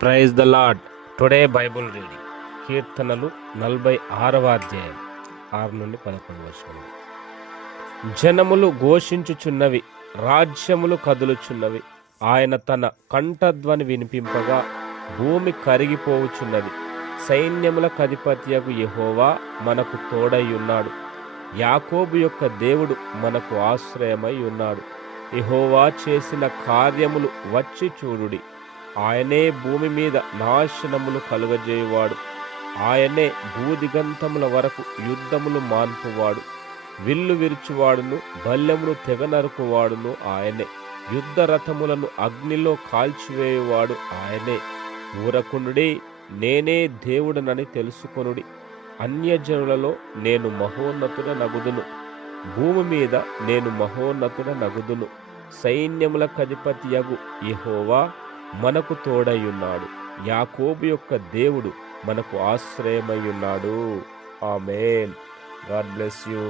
Praise the lord. Today bible reading కీర్తనలు 46వ అధ్యాయం 6 నుండి 11 వచనం. జనములు ఘోషించుచున్నవి, రాజ్యములు కదులుచున్నవి. ఆయన తన కంఠధ్వని వినిపింపగా భూమి కరిగిపోవుచున్నది. సైన్యములకు అధిపత్యగు యెహోవా మనకు తోడై ఉన్నాడు. యాకోబు యొక్క దేవుడు మనకు ఆశ్రయమై ఉన్నాడు. యెహోవా చేసిన కార్యములు వచ్చి చూడుడి. ఆయనే భూమి మీద నాశనములు కలుగజేయువాడు. ఆయనే భూదిగంతముల వరకు యుద్ధములు మాన్పువాడు. విల్లు విరుచువాడును, బల్లెమును తెగ నరుకువాడును ఆయనే. యుద్ధ రథములను అగ్నిలో కాల్చివేయువాడు ఆయనే. ఊరకుండుడి, నేనే దేవుడనని తెలుసుకొనుడి. అన్యజనులలో నేను మహోన్నతుడ నగుదును. భూమి మీద నేను మహోన్నతుడ నగుదును. సైన్యములకు అధిపతియగు యెహోవా మనకు తోడయ్యున్నాడు. యాకోబు యొక్క దేవుడు మనకు ఆశ్రయమై ఉన్నాడు. ఆమేన్. God bless you.